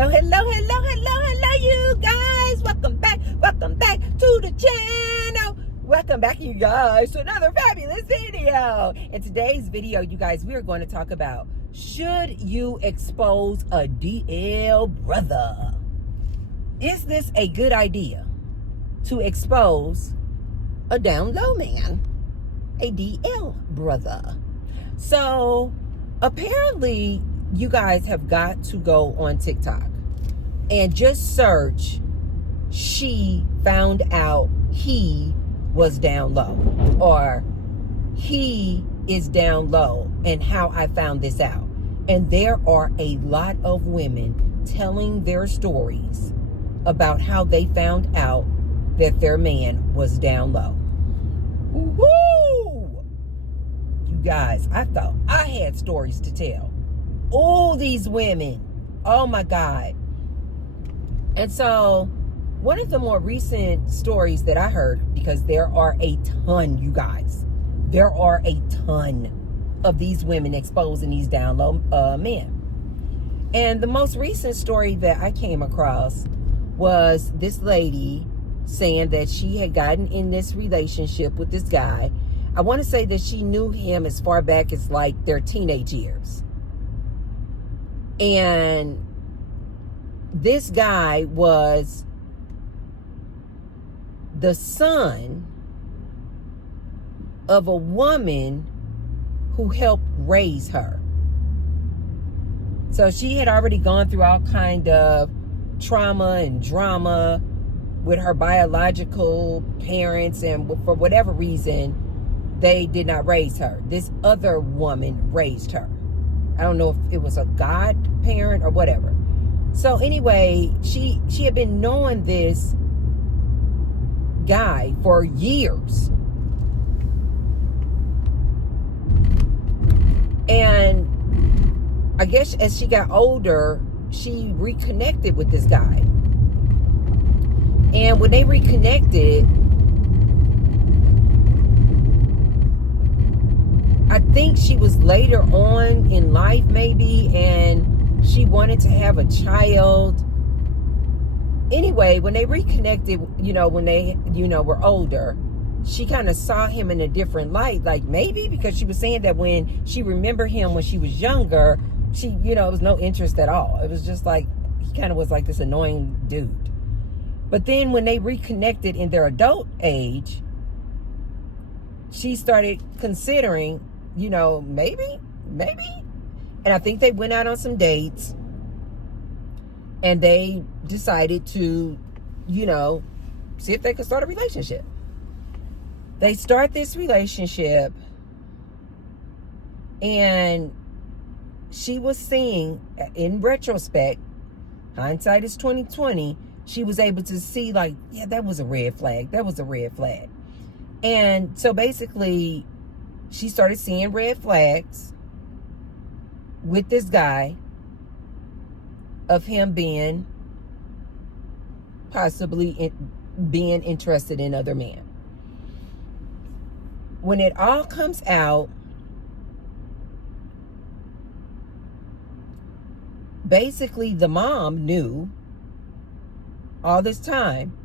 Hello, you guys. Welcome back to the channel. Welcome back, you guys, to another fabulous video. In today's video, you guys, we are going to talk about, should you expose a DL brother? Is this a good idea to expose a down low man, a DL brother? So apparently you guys have got to go on TikTok and just search "she found out he was down low" or "he is down low and how I found this out." And there are a lot of women telling their stories about how they found out that their man was down low. Woo! You guys, I thought I had stories to tell. All these women, oh my God. And so one of the more recent stories that I heard, because there are a ton, you guys, there are a ton of these women exposing these down low men. And the most recent story that I came across was this lady saying that she had gotten in this relationship with this guy. I want to say that she knew him as far back as like their teenage years. And this guy was the son of a woman who helped raise her. So she had already gone through all kind of trauma and drama with her biological parents, and for whatever reason, they did not raise her. This other woman raised her. I don't know if it was a godparent or whatever. So anyway, she had been knowing this guy for years. And I guess as she got older, she reconnected with this guy. And when they reconnected, I think she was later on in life maybe, and she wanted to have a child. Anyway, when they reconnected, when they, were older, she kind of saw him in a different light. Like maybe because she was saying that when she remembered him when she was younger, she, it was no interest at all. It was just like, he kind of was like this annoying dude. But then when they reconnected in their adult age, she started considering, maybe. And I think they went out on some dates and they decided to, see if they could start a relationship. They start this relationship, and she was seeing, in retrospect, hindsight is 2020, she was able to see like, yeah, that was a red flag. That was a red flag. And so basically, she started seeing red flags with this guy of him being possibly being interested in other men. When it all comes out, basically the mom knew all this time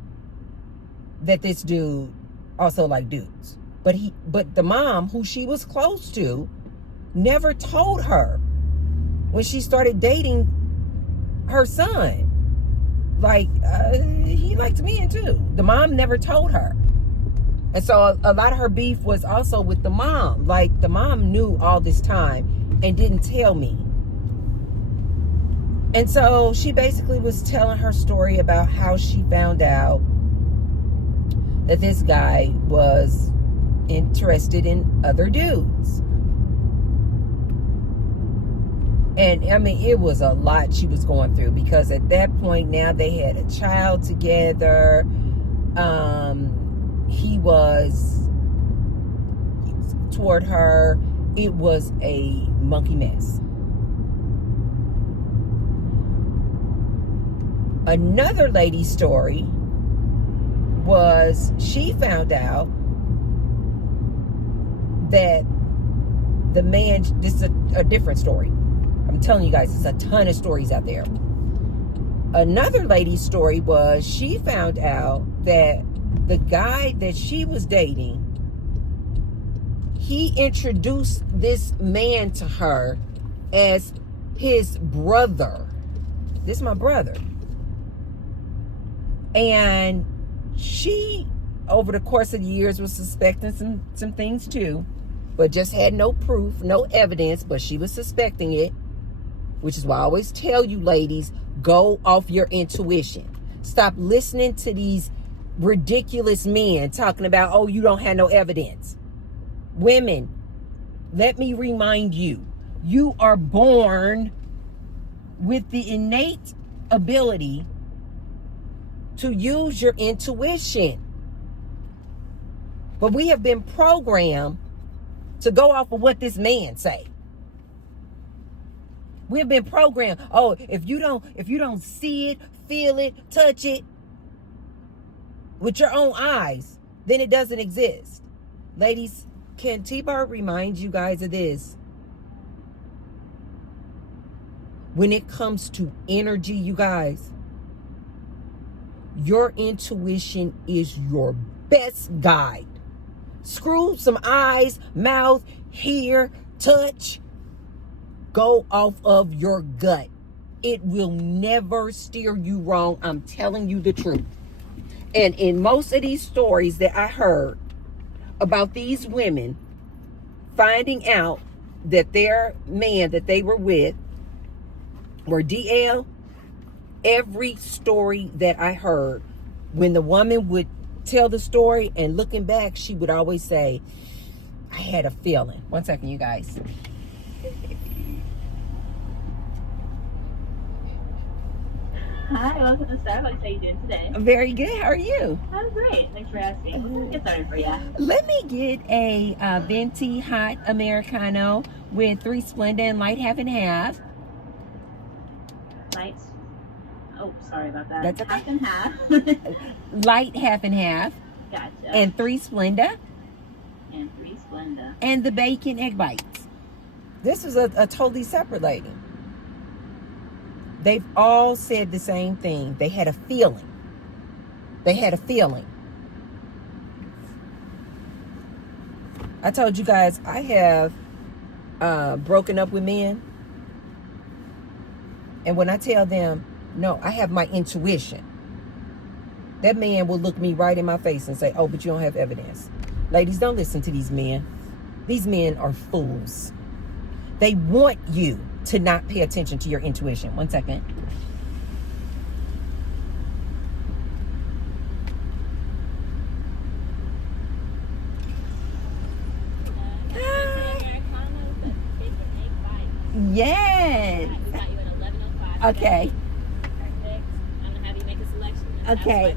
that this dude also liked dudes. But the mom, who she was close to, never told her when she started dating her son. Like, he liked men too. The mom never told her. And so a lot of her beef was also with the mom. Like, the mom knew all this time and didn't tell me. And so she basically was telling her story about how she found out that this guy was interested in other dudes. And I mean, it was a lot she was going through, because at that point now they had a child together. He was toward her. It was a monkey mess. Another lady's story was she found out that the man, this is a different story. I'm telling you guys, there's a ton of stories out there. Another lady's story was she found out that the guy that she was dating, he introduced this man to her as his brother. This is my brother. And she, over the course of the years, was suspecting some things too, but just had no proof, no evidence, but she was suspecting it, which is why I always tell you ladies, go off your intuition. Stop listening to these ridiculous men talking about, oh, you don't have no evidence. Women, let me remind you, you are born with the innate ability to use your intuition. But we have been programmed to go off of what this man say. We've been programmed, oh, if you don't see it, feel it, touch it with your own eyes, then it doesn't exist. Ladies, can T-Bar remind you guys of this? When it comes to energy, you guys, your intuition is your best guide. Screw some eyes, mouth, hear, touch. Go off of your gut. It will never steer you wrong. I'm telling you the truth. And in most of these stories that I heard about these women finding out that their man that they were with were DL, every story that I heard, when the woman would tell the story and looking back, she would always say, I had a feeling. One second, you guys. Hi, welcome to Starbucks. How you doing today? Very good. How are you? I'm great. Thanks for asking. What can I get started for you? Let me get a venti hot Americano with 3 Splenda and light half and half. Light. Oh, sorry about that. That's okay. Half and half. Light half and half. Gotcha. And 3 Splenda. And 3 Splenda. And the bacon egg bites. This was a totally separate lady. They've all said the same thing. They had a feeling. They had a feeling. I told you guys I have broken up with men. And when I tell them, no, I have my intuition, that man will look me right in my face and say, oh, but you don't have evidence. Ladies, don't listen to these men. These men are fools. They want you to not pay attention to your intuition. One second. Yes. We got you at 11:05. Okay. Perfect. I'm gonna have you make a selection. Okay.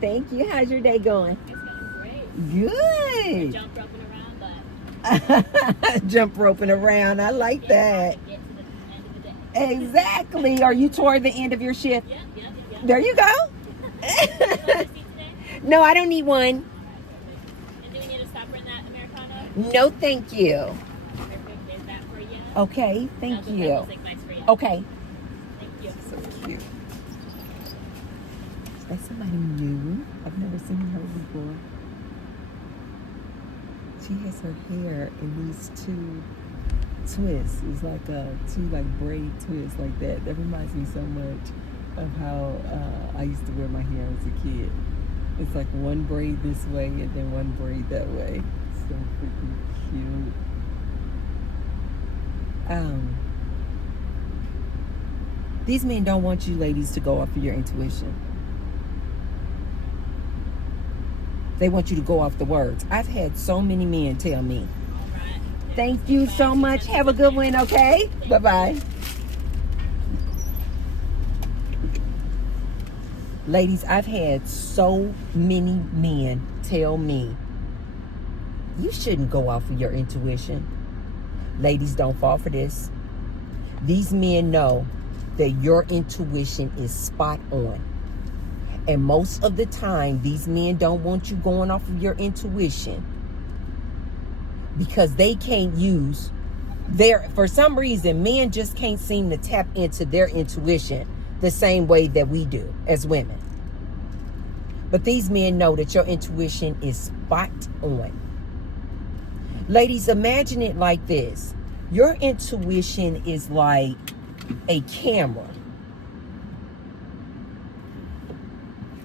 Thank you. How's your day going? It's going great. Good. Jump roping around, but Jump roping around. I like that. get to the end of the day. Exactly. Are you toward the end of your shift? Yep. There you go. No, I don't need one. And do we need to stop in that Americano? No, thank you. Perfect. Is that for you? Okay, thank I'll go you. grab those egg bites for you. Okay. Thank you. So cute. Is that somebody new? I've never seen her before. She has her hair in these 2 twists. It's like two like braid twists like that. That reminds me so much of how I used to wear my hair as a kid. It's like one braid this way and then one braid that way. So freaking cute. These men don't want you ladies to go off of your intuition. They want you to go off the words. I've had so many men tell me, All right. thank you so much. Have a good one, okay? Bye-bye. Ladies, I've had so many men tell me, you shouldn't go off of your intuition. Ladies, don't fall for this. These men know that your intuition is spot on. And most of the time, these men don't want you going off of your intuition because they can't use for some reason, men just can't seem to tap into their intuition the same way that we do as women. But these men know that your intuition is spot on. Ladies, imagine it like this. Your intuition is like a camera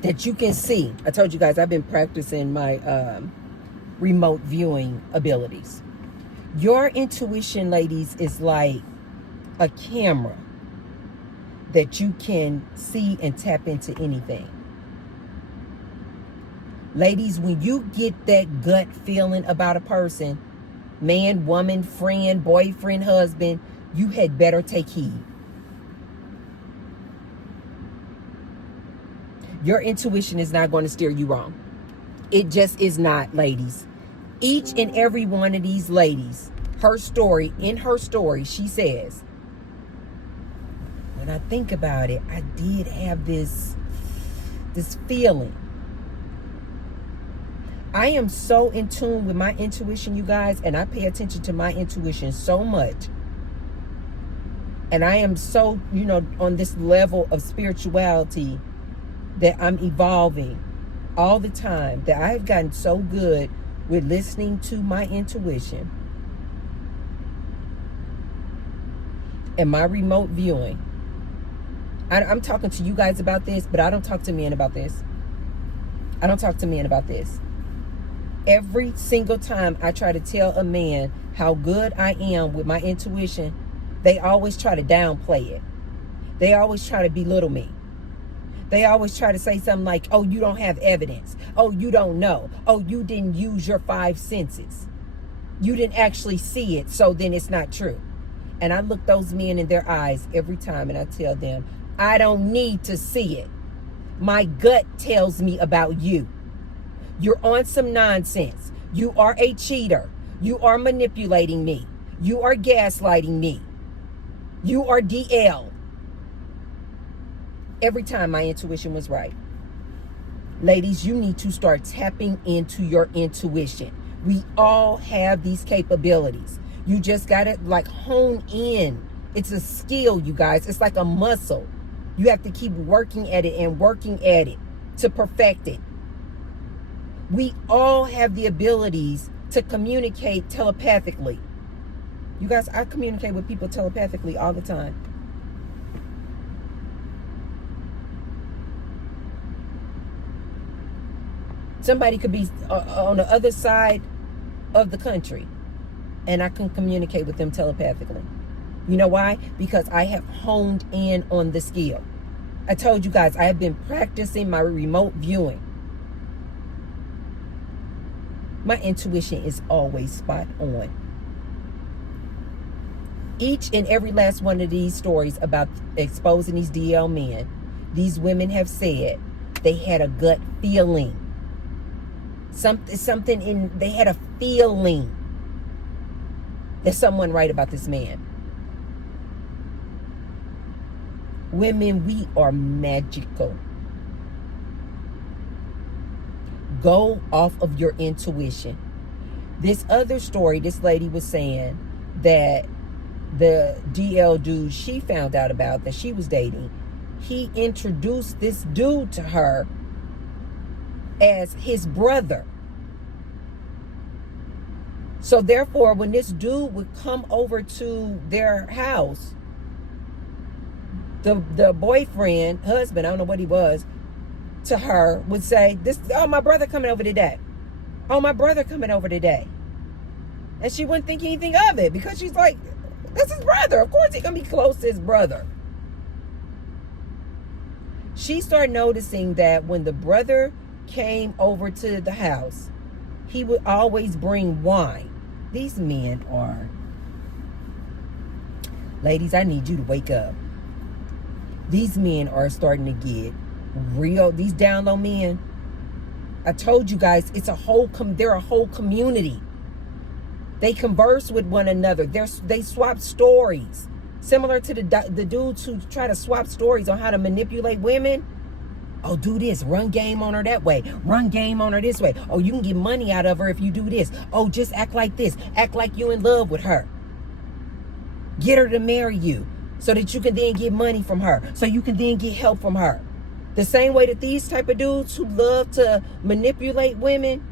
that you can see. I told you guys I've been practicing my remote viewing abilities. Your intuition, ladies, is like a camera that you can see and tap into anything. Ladies, when you get that gut feeling about a person, man, woman, friend, boyfriend, husband, you had better take heed. Your intuition is not going to steer you wrong. It just is not, ladies. Each and every one of these ladies, in her story, she says, when I think about it, I did have this feeling. I am so in tune with my intuition, you guys, and I pay attention to my intuition so much. And I am so, on this level of spirituality that I'm evolving all the time, that I've gotten so good with listening to my intuition and my remote viewing. I'm talking to you guys about this, but I don't talk to men about this. I don't talk to men about this. Every single time I try to tell a man how good I am with my intuition, they always try to downplay it. They always try to belittle me. They always try to say something like, oh, you don't have evidence. Oh, you don't know. Oh, you didn't use your 5 senses. You didn't actually see it, so then it's not true. And I look those men in their eyes every time and I tell them, I don't need to see it. My gut tells me about you. You're on some nonsense. You are a cheater. You are manipulating me. You are gaslighting me. You are DL. Every time my intuition was right. Ladies, you need to start tapping into your intuition. We all have these capabilities. You just got to hone in. It's a skill, you guys. It's like a muscle. You have to keep working at it and working at it to perfect it. We all have the abilities to communicate telepathically. You guys, I communicate with people telepathically all the time. Somebody could be on the other side of the country, and I can communicate with them telepathically. You know why? Because I have honed in on the skill. I told you guys, I have been practicing my remote viewing. My intuition is always spot on. Each and every last one of these stories about exposing these DL men, these women have said they had a gut feeling. They had a feeling. There's someone right about this man. Women, we are magical. Go off of your intuition. This other story, this lady was saying that the DL dude she found out about that she was dating, he introduced this dude to her as his brother. So therefore, when this dude would come over to their house, the boyfriend, husband, I don't know what he was, to her would say, "Oh, my brother coming over today. Oh, my brother coming over today." And she wouldn't think anything of it because she's like, that's his brother. Of course he's going to be close to his brother. She started noticing that when the brother came over to the house, he would always bring wine. These men are... Ladies, I need you to wake up. These men are starting to get real. These down low men, I told you guys, it's they're a whole community. They converse with one another. They swap stories. Similar to the dudes who try to swap stories on how to manipulate women. Oh, do this. Run game on her that way. Run game on her this way. Oh, you can get money out of her if you do this. Oh, just act like this. Act like you in love with her. Get her to marry you. so that you can then get money from her, so you can then get help from her. The same way that these type of dudes who love to manipulate women,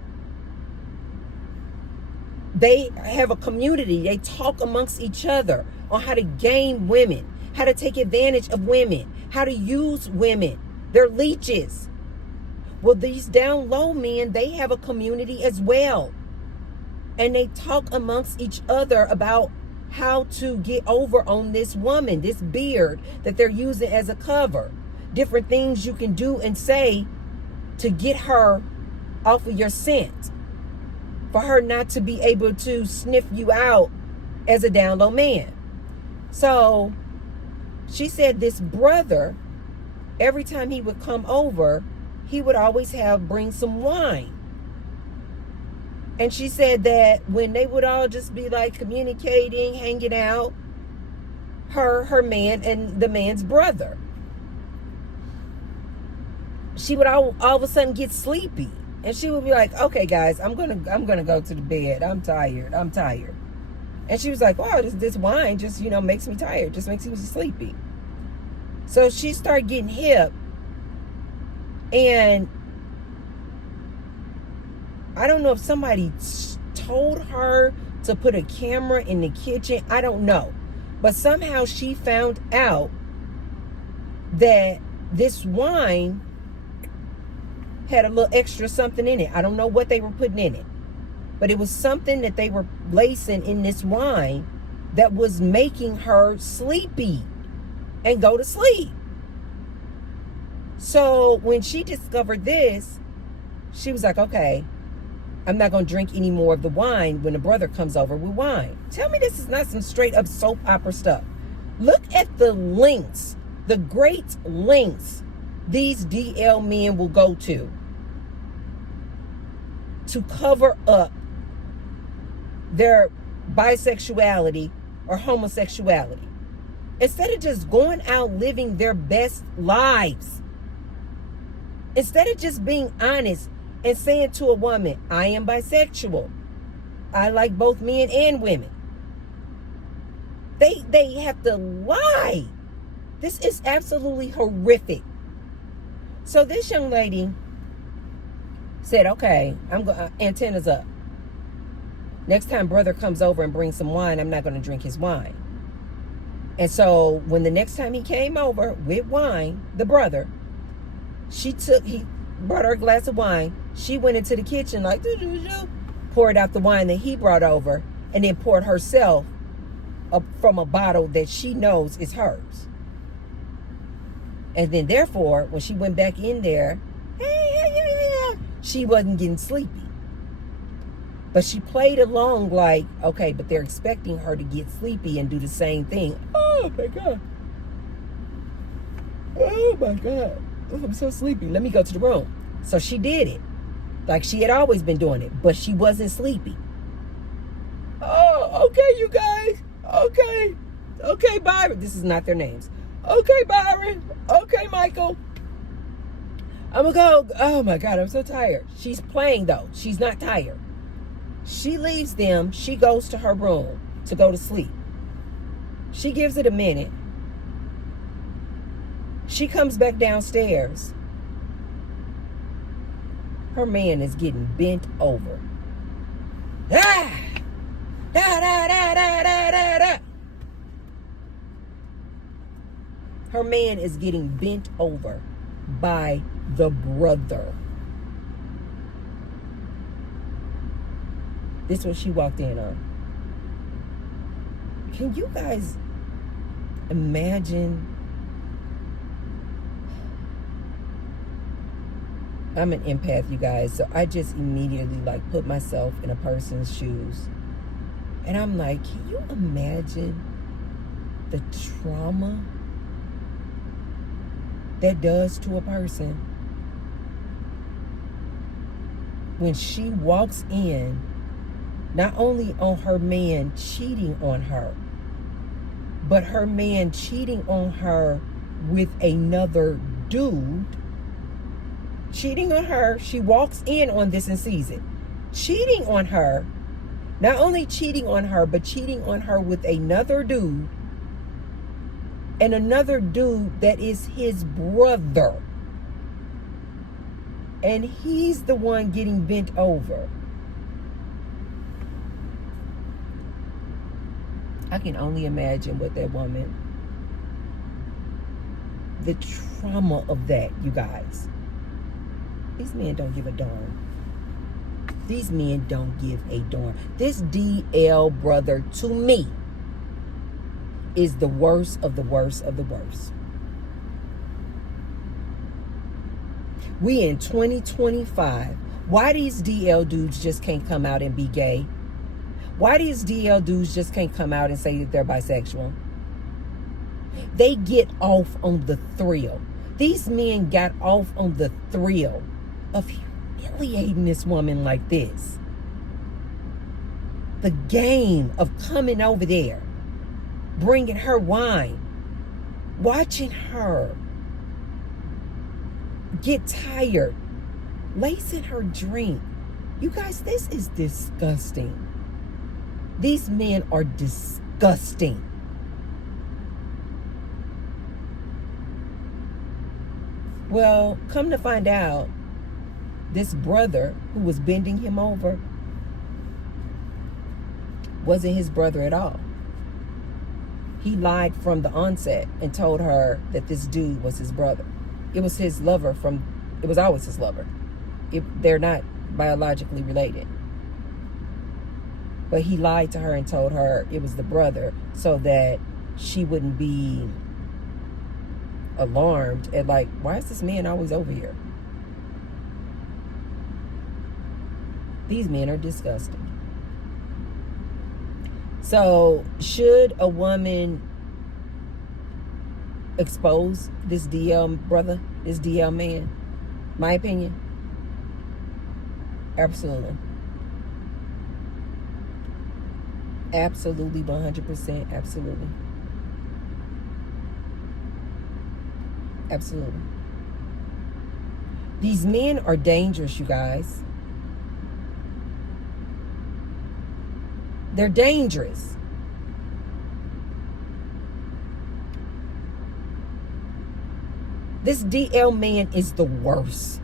they have a community. They talk amongst each other on how to game women, how to take advantage of women, how to use women. They're leeches. Well, these down low men, they have a community as well. And they talk amongst each other about how to get over on this woman, this beard that they're using as a cover. Different things you can do and say to get her off of your scent, for her not to be able to sniff you out as a down low man. So she said this brother, every time he would come over, he would always bring some wine. And she said that when they would all just be like communicating, hanging out, her man and the man's brother, she would all of a sudden get sleepy. And she would be like, okay, guys, I'm gonna go to the bed. I'm tired. And she was like, wow, this wine just, makes me tired. Just makes me sleepy. So she started getting hip. And I don't know if somebody told her to put a camera in the kitchen. I don't know. But somehow she found out that this wine had a little extra something in it. I don't know what they were putting in it, but it was something that they were lacing in this wine that was making her sleepy and go to sleep. So when she discovered this, she was like, okay, I'm not going to drink any more of the wine when the brother comes over with wine. Tell me this is not some straight up soap opera stuff. Look at the lengths, the great lengths these DL men will go to cover up their bisexuality or homosexuality, instead of just going out living their best lives, instead of just being honest and saying to a woman, I am bisexual, I like both men and women. They have to lie. This is absolutely horrific. So this young lady said, okay, antennas up. Next time brother comes over and brings some wine, I'm not going to drink his wine. And so when the next time he came over with wine, the brother, he brought her a glass of wine. She went into the kitchen like, poured out the wine that he brought over, and then poured herself from a bottle that she knows is hers. And then therefore, when she went back in there, she wasn't getting sleepy. But she played along like, okay, but they're expecting her to get sleepy and do the same thing. Oh my God. Oh my God. Oh, I'm so sleepy. Let me go to the room. So she did it. Like she had always been doing it, but she wasn't sleepy. Oh, okay, you guys. Okay. Okay, Byron. This is not their names. Okay, Byron. Okay, Michael. I'm gonna go. Oh my God, I'm so tired. She's playing though. She's not tired. She leaves them. She goes to her room to go to sleep. She gives it a minute. She comes back downstairs. Her man is getting bent over. Ah! Da, da, da, da, da, da, da. Her man is getting bent over by the brother. This is what she walked in on. Can you guys imagine? I'm an empath, you guys, so I just immediately put myself in a person's shoes. And I'm like, can you imagine the trauma that does to a person when she walks in, not only on her man cheating on her, but her man cheating on her with another dude. Cheating on her, she walks in on this and sees it. Cheating on her, not only cheating on her, but cheating on her with another dude. and another dude that is his brother. And he's the one getting bent over. I can only imagine what that woman, the trauma of that, you guys. These men don't give a darn. These men don't give a darn. This DL brother, to me, is the worst of the worst of the worst. We in 2025. Why these DL dudes just can't come out and be gay? Why these DL dudes just can't come out and say that they're bisexual? They get off on the thrill. These men got off on the thrill of humiliating this woman like this. The game of coming over there, bringing her wine, watching her get tired, lacing her drink. You guys, this is disgusting. These men are disgusting. Well, come to find out, this brother who was bending him over wasn't his brother at all. He lied from the onset and told her that this dude was his brother. It was his lover it was always his lover. They're not biologically related. But he lied to her and told her it was the brother so that she wouldn't be alarmed at, like, why is this man always over here? These men are disgusting. So, should a woman expose this DL brother, this DL man? My opinion, absolutely. Absolutely, 100%, absolutely. Absolutely. These men are dangerous, you guys. They're dangerous. This DL man is the worst.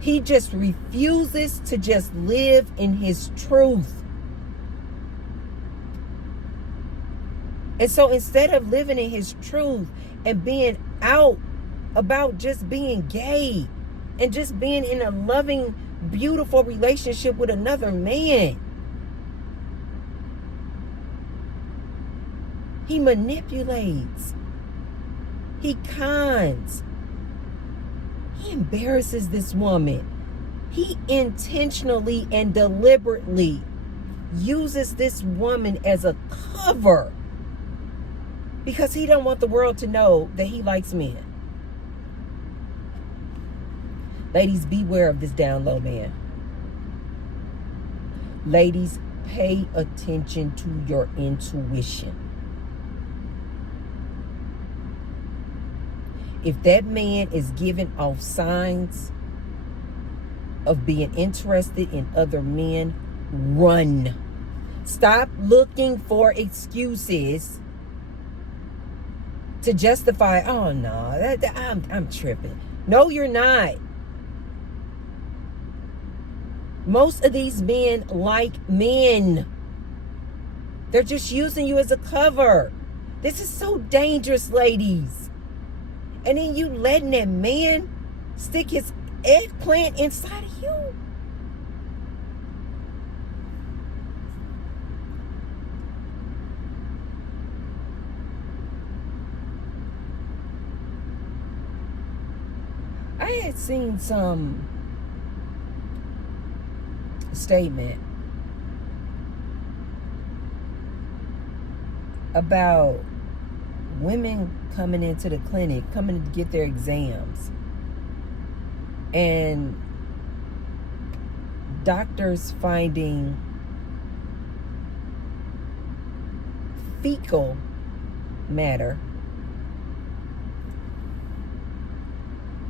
He just refuses to just live in his truth. And so instead of living in his truth and being out about just being gay and just being in a loving, beautiful relationship with another man, he manipulates. He cons. He embarrasses this woman. He intentionally and deliberately uses this woman as a cover because he don't want the world to know that he likes men. Ladies, beware of this down low man. Ladies, pay attention to your intuition. If that man is giving off signs of being interested in other men, run. Stop looking for excuses to justify, oh no, I'm tripping. No, you're not. Most of these men like men. They're just using you as a cover. This is so dangerous, ladies. And then you letting that man stick his eggplant inside of you. I had seen some statement about women coming into the clinic, coming to get their exams, and doctors finding fecal matter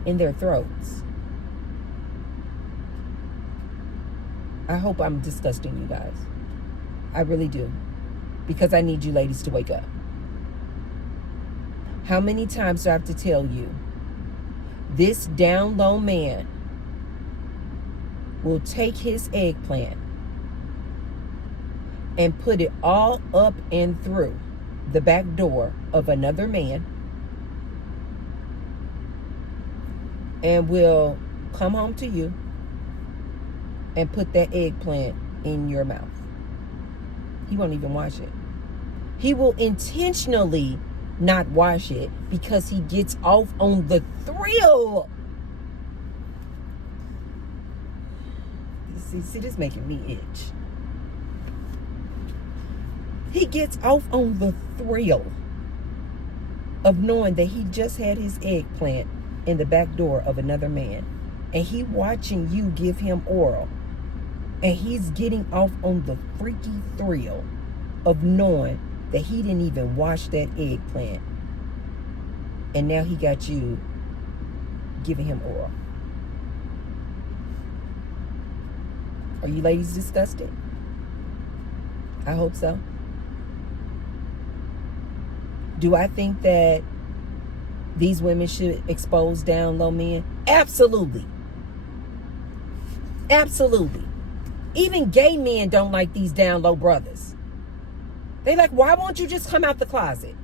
in their throats. I hope I'm disgusting you guys. I really do. Because I need you ladies to wake up. How many times do I have to tell you? This down low man will take his eggplant and put it all up and through the back door of another man and will come home to you and put that eggplant in your mouth. He won't even wash it. He will intentionally not wash it because he gets off on the thrill. See, this making me itch. He gets off on the thrill of knowing that he just had his eggplant in the back door of another man, and he watching you give him oral, and he's getting off on the freaky thrill of knowing that he didn't even wash that eggplant, and now he got you giving him oral. Are you ladies disgusted? I hope so. Do I think that these women should expose down low men? Absolutely. Absolutely. Even gay men don't like these down low brothers. They like, why won't you just come out the closet?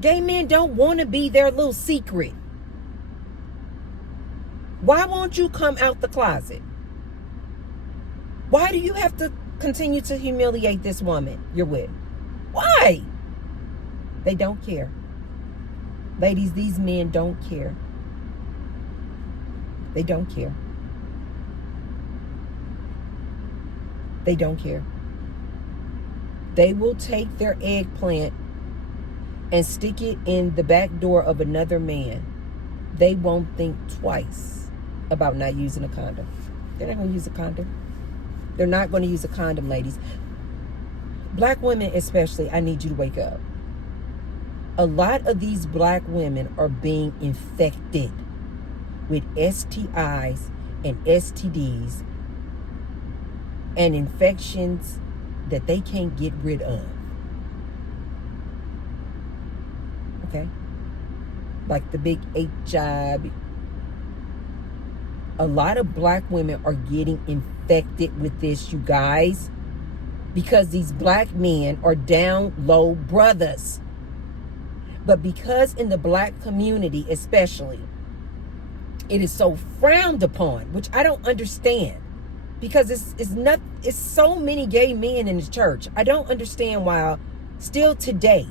Gay men don't want to be their little secret. Why won't you come out the closet? Why do you have to continue to humiliate this woman you're with? Why? They don't care. Ladies, these men don't care. They don't care. They don't care. They will take their eggplant and stick it in the back door of another man. They won't think twice about not using a condom. They're not going to use a condom. They're not going to use a condom, ladies. Black women especially, I need you to wake up. A lot of these black women are being infected with STIs and STDs and infections that they can't get rid of. Okay? Like the big HIV. A lot of black women are getting infected with this, you guys, because these black men are down low brothers. But because in the black community especially, it is so frowned upon, which I don't understand, because it's so many gay men in the church. I don't understand why still today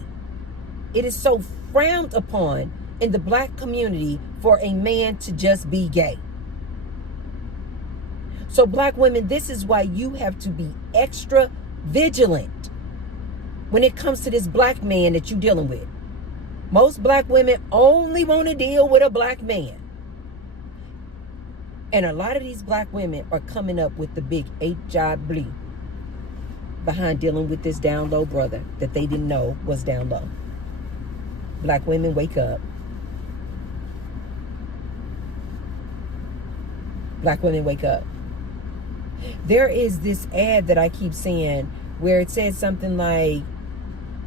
it is so frowned upon in the black community for a man to just be gay. So black women, this is why you have to be extra vigilant when it comes to this black man that you're dealing with. Most black women only want to deal with a black man. And a lot of these black women are coming up with the big HIV behind dealing with this down low brother that they didn't know was down low. Black women, wake up. Black women, wake up. There is this ad that I keep seeing where it says something like,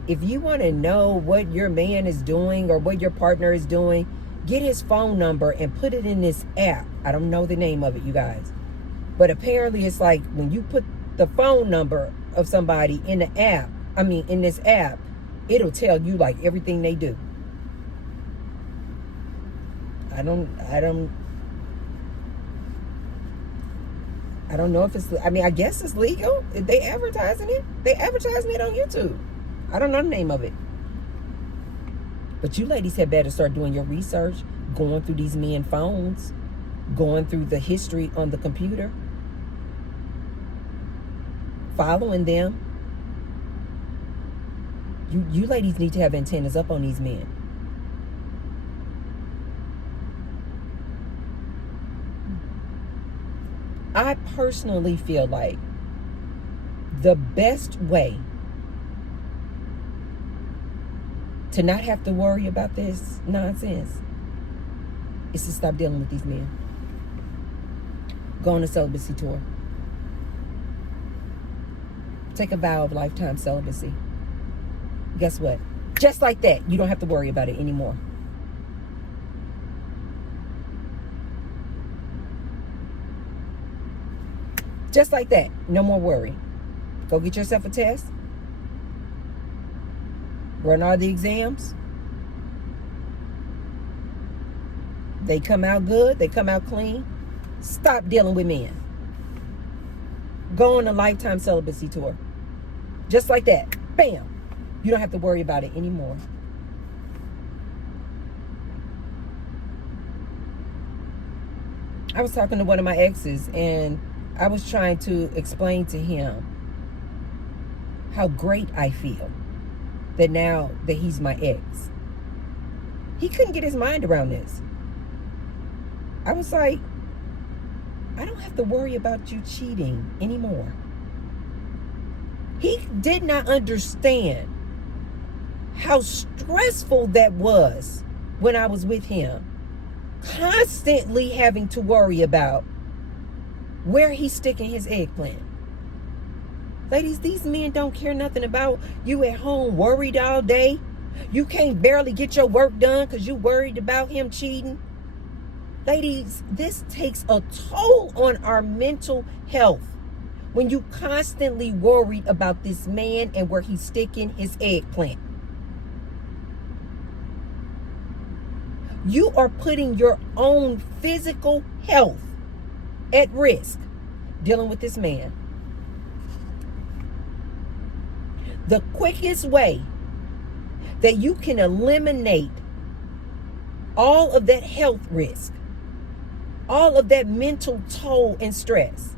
if you want to know what your man is doing or what your partner is doing, get his phone number and put it in this app. I don't know the name of it, you guys. But apparently it's like when you put the phone number of somebody in the app, in this app, it'll tell you like everything they do. I don't know if it's, I guess it's legal. They advertising it. They advertising it on YouTube. I don't know the name of it. But you ladies had better start doing your research, going through these men phones, going through the history on the computer, following them. You ladies need to have antennas up on these men. I personally feel like the best way to not have to worry about this nonsense is to stop dealing with these men. Go on a celibacy tour. Take a vow of lifetime celibacy. Guess what? Just like that, you don't have to worry about it anymore. Just like that, no more worry. Go get yourself a test. Run all the exams. They come out good. They come out clean. Stop dealing with men. Go on a lifetime celibacy tour. Just like that. Bam. You don't have to worry about it anymore. I was talking to one of my exes, and I was trying to explain to him how great I feel that now that he's my ex. He couldn't get his mind around this. I was like, I don't have to worry about you cheating anymore. He did not understand how stressful that was when I was with him. Constantly having to worry about where he's sticking his eggplant. Ladies, these men don't care nothing about you at home worried all day. You can't barely get your work done because you worried about him cheating. Ladies, this takes a toll on our mental health when you constantly worried about this man and where he's sticking his eggplant. You are putting your own physical health at risk dealing with this man. The quickest way that you can eliminate all of that health risk, all of that mental toll and stress,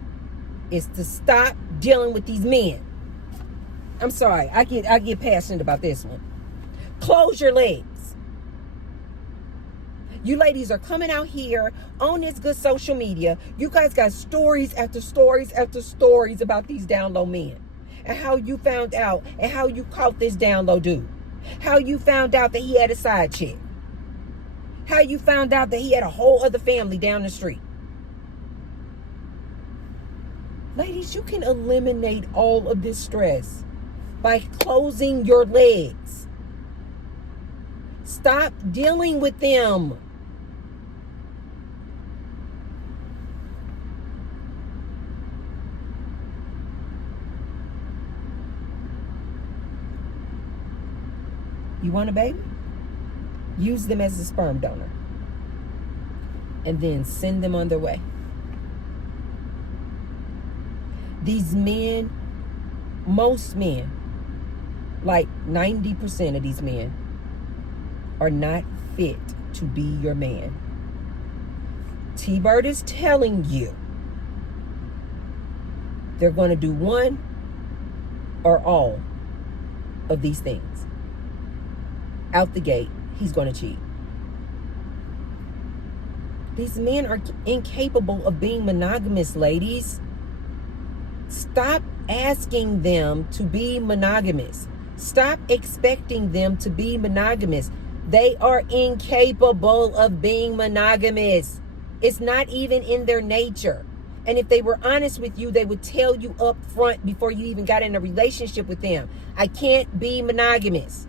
is to stop dealing with these men. I'm sorry, I get passionate about this one. Close your legs. You ladies are coming out here on this good social media. You guys got stories after stories after stories about these down low men, and how you found out and how you caught this down low dude. How you found out that he had a side chick. How you found out that he had a whole other family down the street. Ladies, you can eliminate all of this stress by closing your legs. Stop dealing with them. You want a baby? Use them as a sperm donor. And then send them on their way. These men, most men, like 90% of these men, are not fit to be your man. T-Bird is telling you they're going to do one or all of these things. Out the gate, he's going to cheat. These men are incapable of being monogamous, ladies. Stop asking them to be monogamous. Stop expecting them to be monogamous. They are incapable of being monogamous. It's not even in their nature. And if they were honest with you, they would tell you up front before you even got in a relationship with them, I can't be monogamous.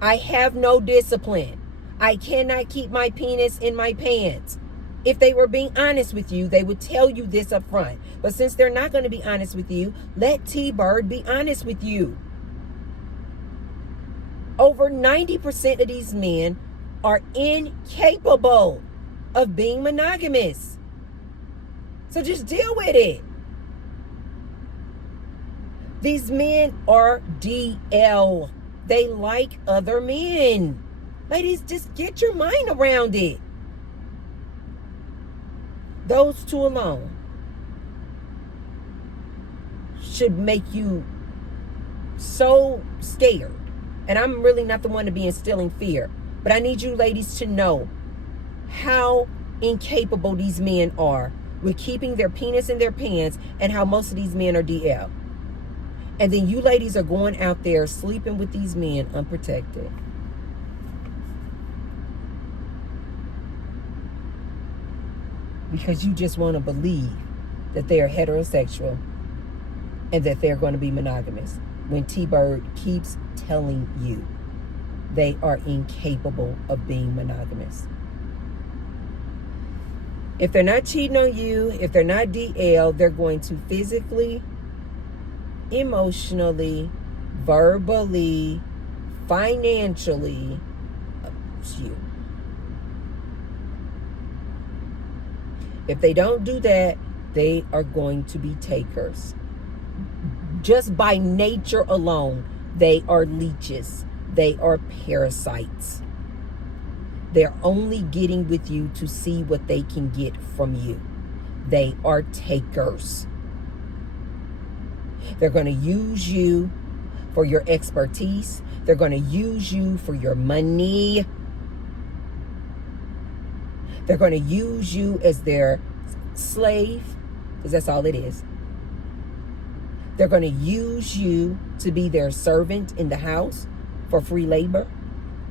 I have no discipline. I cannot keep my penis in my pants. If they were being honest with you, they would tell you this up front. But since they're not going to be honest with you, let T-Bird be honest with you. Over 90% of these men are incapable of being monogamous. So just deal with it. These men are DL. They like other men. Ladies, just get your mind around it. Those two alone should make you so scared. And I'm really not the one to be instilling fear. But I need you ladies to know how incapable these men are with keeping their penis in their pants, and how most of these men are DL. And then you ladies are going out there sleeping with these men unprotected. Because you just want to believe that they are heterosexual and that they're going to be monogamous, when T-Bird keeps telling you they are incapable of being monogamous. If they're not cheating on you, if they're not DL, they're going to physically, emotionally, verbally, financially abuse you. If they don't do that, they are going to be takers. Just by nature alone, they are leeches. They are parasites. They're only getting with you to see what they can get from you. They are takers. They're going to use you for your expertise. They're going to use you for your money. They're going to use you as their slave, because that's all it is. They're going to use you to be their servant in the house for free labor.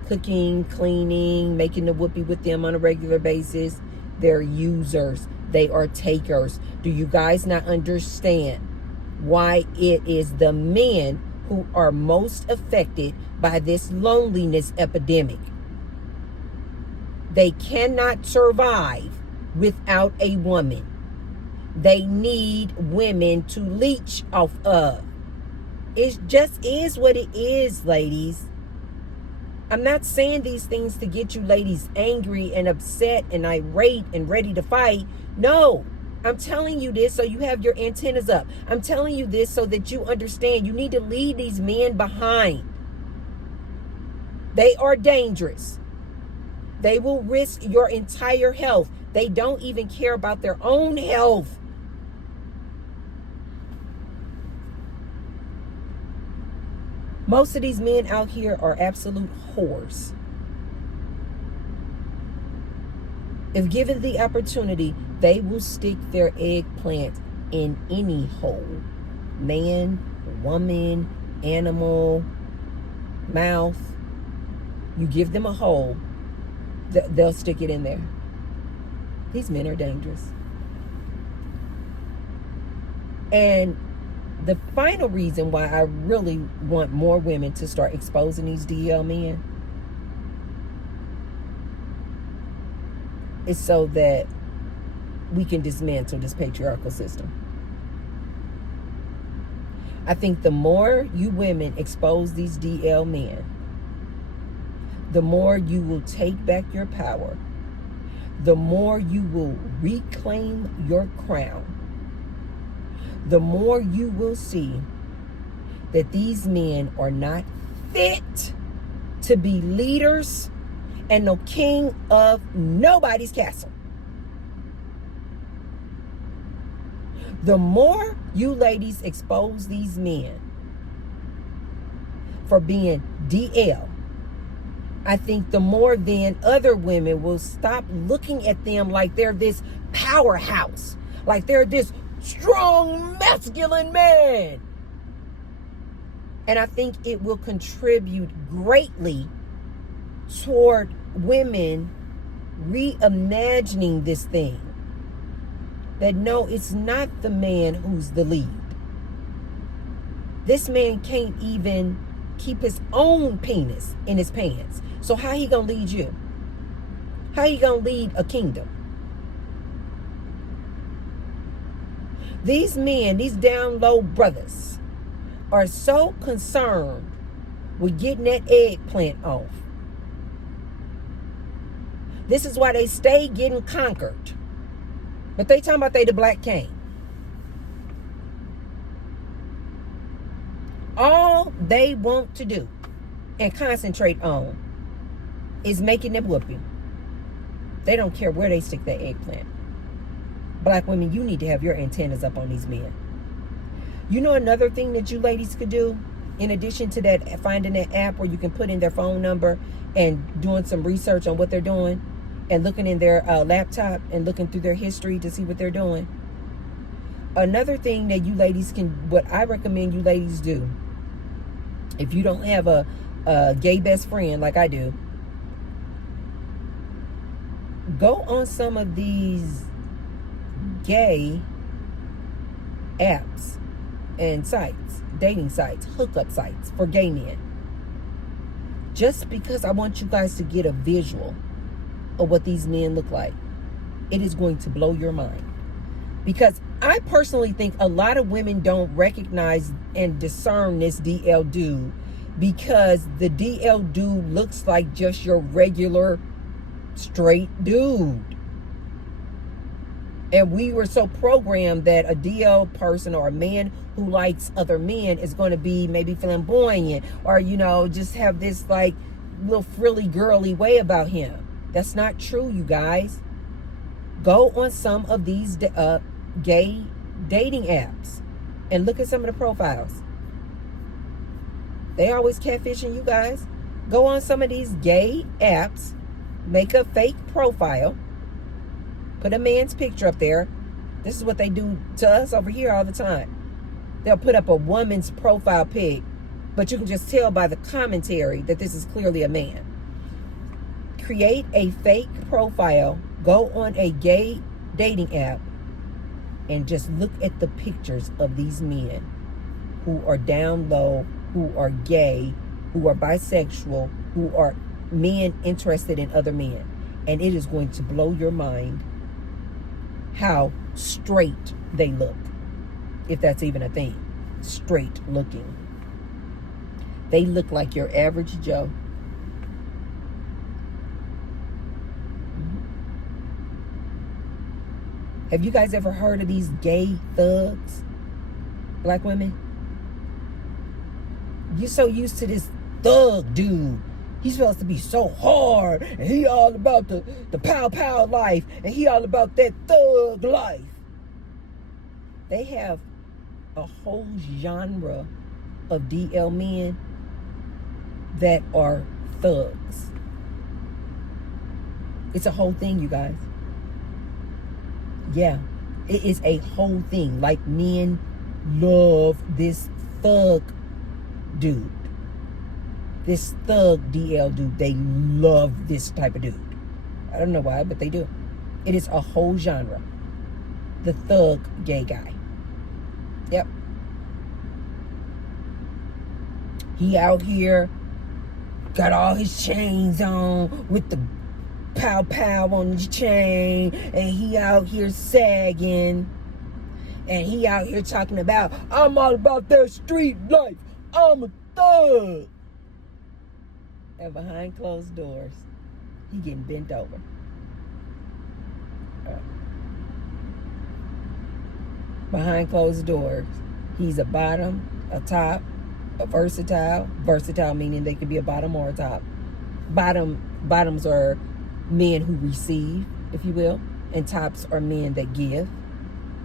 Cooking, cleaning, making the whoopee with them on a regular basis. They're users. They are takers. Do you guys not understand why it is the men who are most affected by this loneliness epidemic? They cannot survive without a woman. They need women to leech off of. It just is what it is, ladies. I'm not saying these things to get you ladies angry and upset and irate and ready to fight. No, I'm telling you this so you have your antennas up. I'm telling you this so that you understand you need to leave these men behind. They are dangerous. They will risk your entire health. They don't even care about their own health. Most of these men out here are absolute whores. If given the opportunity, they will stick their eggplant in any hole. Man, woman, animal, mouth. You give them a hole, they'll stick it in there. These men are dangerous. And the final reason why I really want more women to start exposing these DL men is so that we can dismantle this patriarchal system. I think the more you women expose these DL men, the more you will take back your power, the more you will reclaim your crown, the more you will see that these men are not fit to be leaders and no king of nobody's castle. The more you ladies expose these men for being DL, I think the more then other women will stop looking at them like they're this powerhouse, like they're this strong, masculine man. And I think it will contribute greatly toward women reimagining this thing. That no, it's not the man who's the lead. This man can't even keep his own penis in his pants. So how he gonna lead you? How he gonna lead a kingdom? These men, these down low brothers, are so concerned with getting that eggplant off. This is why they stay getting conquered. But they talking about they the black king. All they want to do and concentrate on is making them whooping. They don't care where they stick that eggplant. Black women, you need to have your antennas up on these men. You know another thing that you ladies could do, in addition to that, finding that app where you can put in their phone number and doing some research on what they're doing and looking in their laptop and looking through their history to see what they're doing. Another thing that you ladies can, what I recommend you ladies do, if you don't have a gay best friend like I do, go on some of these gay apps and sites, dating sites, hookup sites for gay men. just because I want you guys to get a visual of what these men look like. It is going to blow your mind. Because I personally think a lot of women don't recognize and discern this DL dude, because the DL dude looks like just your regular straight dude. And we were so programmed that a DL person or a man who likes other men is going to be maybe flamboyant, or, you know, just have this like little frilly girly way about him. That's not true, you guys. Go on some of these gay dating apps and look at some of the profiles. They always catfishing you guys. Go on some of these gay apps, make a fake profile, put a man's picture up there. This is what they do to us over here all the time. They'll put up a woman's profile pic, but you can just tell by the commentary that this is clearly a man. Create a fake profile, go on a gay dating app, and just look at the pictures of these men who are down low, who are gay, who are bisexual, who are men interested in other men. And it is going to blow your mind how straight they look, if that's even a thing. Straight looking. They look like your average Joe. Have you guys ever heard of these gay thugs? Black women? You're so used to this thug dude. He's supposed to be so hard, and he all about the pow life, and he all about that thug life. They have a whole genre of DL men that are thugs. It's a whole thing, you guys. Yeah, it is a whole thing. Like, men love this thug dude. This thug DL dude. They love this type of dude. I don't know why, but they do. It is a whole genre. The thug gay guy. Yep. He out here got all his chains on with the pow on his chain, and he out here sagging, and he out here talking about, I'm all about that street life, I'm a thug. And behind closed doors, he getting bent over. Behind closed doors, he's a bottom, a top, a versatile. Versatile meaning they could be a bottom or a top. Bottoms are men who receive, if you will, and tops are men that give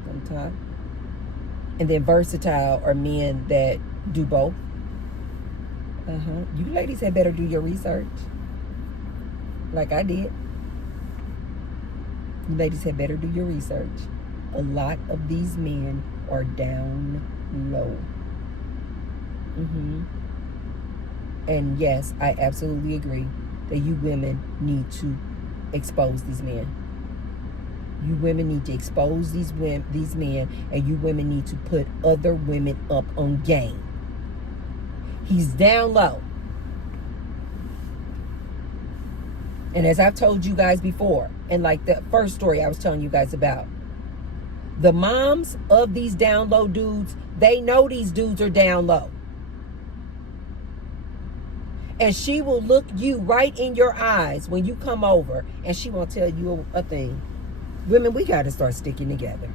on top. And then versatile are men that do both. You ladies had better do your research, like I did. You ladies had better do your research. A lot of these men are down low. And yes, I absolutely agree that you women need to expose these men. You women need to expose these men, and you women need to put other women up on game. He's down low. And as I've told you guys before, and like the first story I was telling you guys about, the moms of these down low dudes, they know these dudes are down low. And she will look you right in your eyes when you come over, and she won't tell you a thing. Women, we got to start sticking together.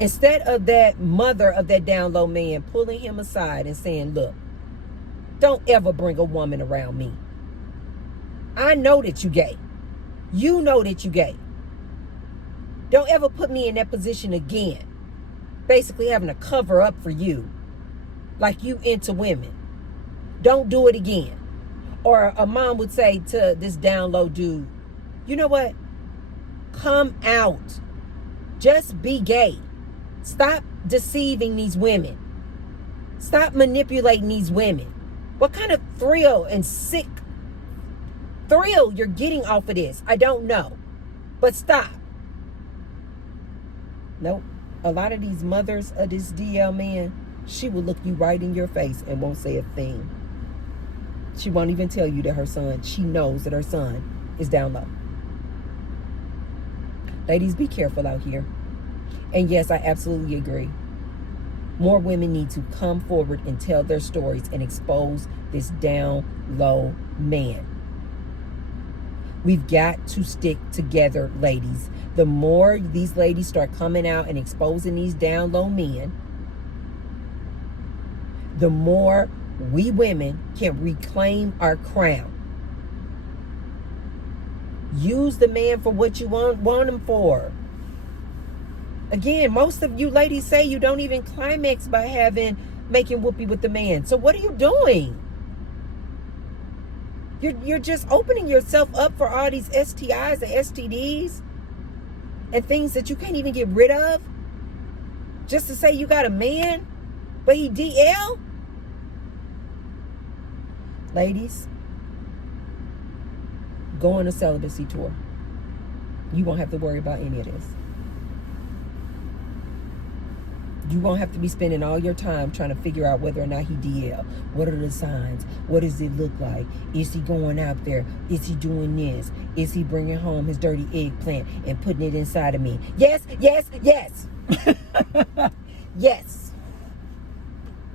Instead of that mother of that down low man pulling him aside and saying, look, don't ever bring a woman around me. I know that you gay. You know that you gay. Don't ever put me in that position again. Basically having to cover up for you like you into women. Don't do it again. Or a mom would say to this down low dude, you know what? Come out. Just be gay. Stop deceiving these women. Stop manipulating these women. What kind of thrill and sick thrill you're getting off of this, I don't know. But stop. Nope. A lot of these mothers of this DL man, she will look you right in your face and won't say a thing. She won't even tell you that she knows that her son is down low. Ladies, be careful out here. And yes, I absolutely agree. More women need to come forward and tell their stories and expose this down low man. We've got to stick together, ladies. The more these ladies start coming out and exposing these down low men, the more we women can reclaim our crown. Use the man for what you want him for. Again, most of you ladies say you don't even climax by making whoopee with the man. So what are you doing? You're just opening yourself up for all these STIs and STDs and things that you can't even get rid of just to say you got a man, but he DL? Ladies, go on a celibacy tour. You won't have to worry about any of this. You won't have to be spending all your time trying to figure out whether or not he DL. What are the signs? What does it look like? Is he going out there? Is he doing this? Is he bringing home his dirty eggplant and putting it inside of me? Yes, yes, yes. Yes.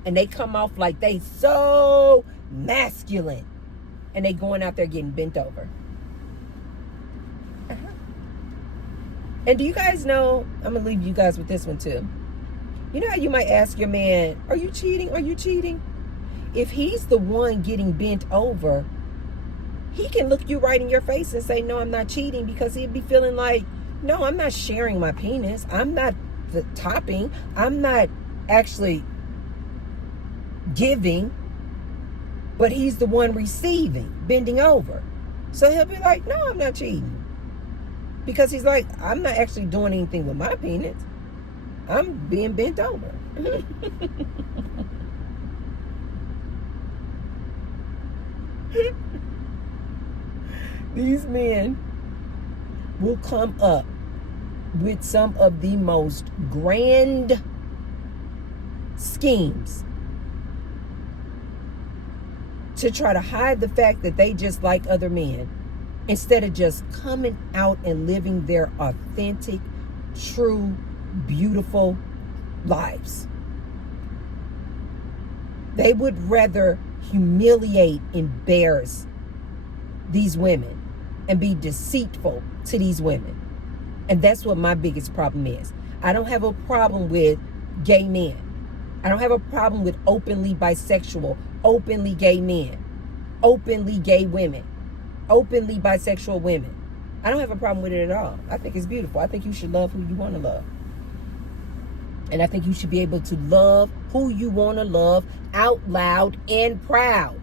And they come off like they so masculine. And they going out there getting bent over. And do you guys know, I'm going to leave you guys with this one too. You know how you might ask your man, are you cheating? Are you cheating? If he's the one getting bent over, he can look you right in your face and say, no, I'm not cheating, because he'd be feeling like, no, I'm not sharing my penis. I'm not the topping. I'm not actually giving, but he's the one receiving, bending over. So he'll be like, no, I'm not cheating. Because he's like, I'm not actually doing anything with my penis. I'm being bent over. These men will come up with some of the most grand schemes to try to hide the fact that they just like other men, instead of just coming out and living their authentic, true, beautiful lives. They would rather humiliate, embarrass these women and be deceitful to these women. And that's what my biggest problem is. I don't have a problem with gay men. I don't have a problem with openly bisexual, openly gay men, openly gay women, openly bisexual women. I don't have a problem with it at all. I think it's beautiful. I think you should love who you want to love. And I think you should be able to love who you want to love out loud and proud.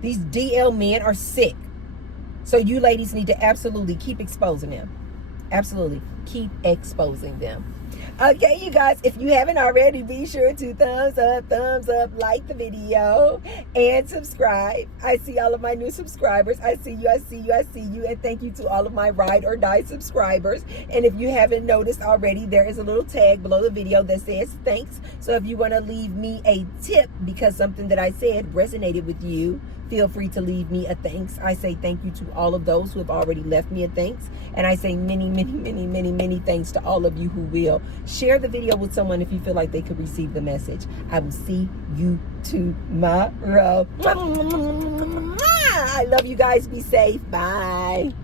These DL men are sick. So you ladies need to absolutely keep exposing them. Absolutely. Keep exposing them. Okay, you guys, if you haven't already, be sure to thumbs up, like the video, and subscribe. I see all of my new subscribers. I see you. And thank you to all of my ride or die subscribers. And if you haven't noticed already, there is a little tag below the video that says thanks. So if you want to leave me a tip because something that I said resonated with you, feel free to leave me a thanks. I say thank you to all of those who have already left me a thanks. And I say many thanks to all of you who will. Share the video with someone if you feel like they could receive the message. I will see you tomorrow. I love you guys. Be safe. Bye.